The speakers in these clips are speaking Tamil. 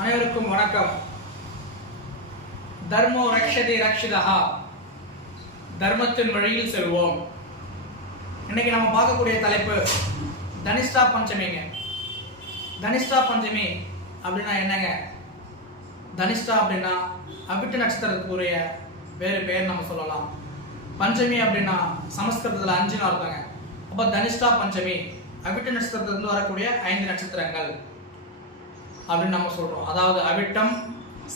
அனைவருக்கும் வணக்கம். தர்மோ ரக்ஷதி ரக்ஷிதா தர்மத்தின் வழியில் செல்வோம். இன்னைக்கு நம்ம பார்க்கக்கூடிய தலைப்பு தனிஷ்டா பஞ்சமிங்க. தனிஷ்டா பஞ்சமி அப்படின்னா என்னங்க? தனிஷ்டா அப்படின்னா அபிட்டு நட்சத்திரத்துக்குரிய வேறு பெயர் நம்ம சொல்லலாம். பஞ்சமி அப்படின்னா சமஸ்கிருதத்தில் அஞ்சுன்னு அர்த்தங்க. அப்போ தனிஷ்டா பஞ்சமி அபிட்டு நட்சத்திரத்திலிருந்து வரக்கூடிய ஐந்து நட்சத்திரங்கள். அப்படின்னு நம்ம சொல்றோம். அதாவது அவிட்டம்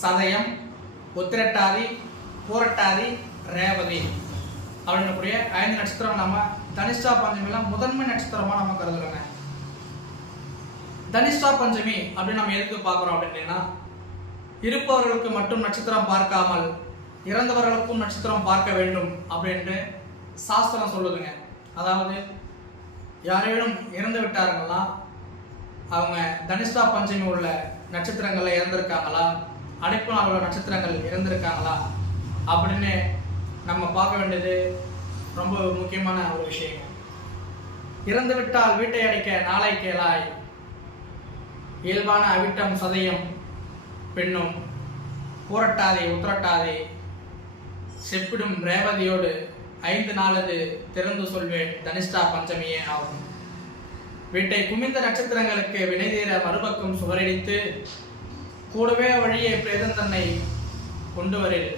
சதயம் உத்திரட்டாதி பூரட்டாதி ரேவதி அப்படின்னக்கூடிய ஐந்து நட்சத்திரம் நம்ம தனிஷ்டா பஞ்சமிலாம் முதன்மை நட்சத்திரமா நம்ம கருதுறோங்க. தனிஷ்டா பஞ்சமி அப்படின்னு நம்ம எதுக்கு பார்க்குறோம் அப்படின்னா இருப்பவர்களுக்கு மட்டும் நட்சத்திரம் பார்க்காமல் இறந்தவர்களுக்கும் நட்சத்திரம் பார்க்க வேண்டும் அப்படின்ட்டு சாஸ்திரம் சொல்லுதுங்க. அதாவது யாரேனும் இறந்து விட்டார்கள்லாம் அவங்க தனிஷ்டா பஞ்சமி உள்ள நட்சத்திரங்களில் இறந்திருக்காங்களா? அடைப்பு நாள் உள்ள நட்சத்திரங்கள் இறந்திருக்காங்களா? அப்படின்னு நம்ம பார்க்க வேண்டியது ரொம்ப முக்கியமான ஒரு விஷயம். இறந்து விட்டால் வீட்டை அடைக்க நாளை கேளாய். இயல்பான அவிட்டம் சதயம் பெண்ணும். பூரட்டாதே உத்திரட்டாதே. செப்பிடும் ரேவதியோடு ஐந்து நாளது திறந்து சொல்வேன் தனிஷ்டா பஞ்சமியே ஆகும். வீட்டை குமிந்த நட்சத்திரங்களுக்கு வினைதீர மறுபக்கம் சுவரடித்து கூடவே வழியே பிரேதம் தன்னை கொண்டு வரில்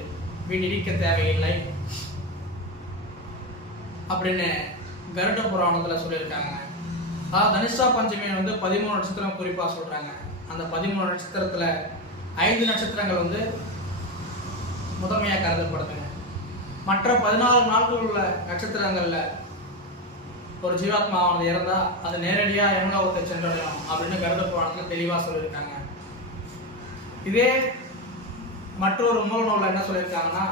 வீடிக்க தேவையில்லை. அப்படின்னு கருட புராணத்தில் சொல்லியிருக்காங்க. அதாவது தனிஷா பஞ்சமி வந்து பதிமூணு நட்சத்திரம் குறிப்பாக சொல்கிறாங்க அந்த பதிமூணு நட்சத்திரத்தில் ஐந்து நட்சத்திரங்கள் வந்து முதன்மையாக கருதப்படுதுங்க. மற்ற பதினாலு நாட்கள் உள்ள நட்சத்திரங்களில் ஒரு ஜீவாத்மாவானது இறந்தா அது நேரடியாக யமுனாவத்தை சென்றடையும் அப்படின்னு கருத புராணத்தில் தெளிவாக சொல்லியிருக்காங்க. இதே மற்றொரு மூல நூலில் என்ன சொல்லியிருக்காங்கன்னா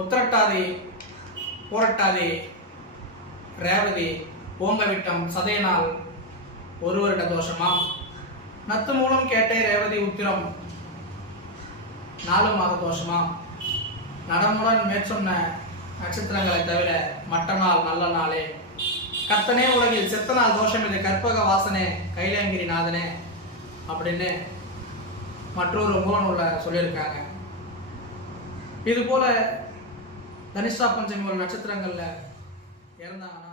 உத்திரட்டாதி பூரட்டாதி ரேவதி ஓங்கவிட்டம் சதயனால் ஒரு வருட தோஷமாம் நத்து மூலம் கேட்டே ரேவதி உத்திரம் நாலு மாத தோஷமாம் நடமுடன் மேற்சொன்ன நட்சத்திரங்களை தவிர மற்ற நாள் நல்ல நாளே? கர்த்தனே உலகில் செத்தனால் தோஷம் இது கற்பக வாசனே கைலாங்கிரி நாதனே அப்படின்னு மற்றொரு மூலநூல்ல சொல்லியிருக்காங்க. இது போல தனிஷ்டா பஞ்சமி ஒரு நட்சத்திரங்கள்ல இறந்தாங்கன்னா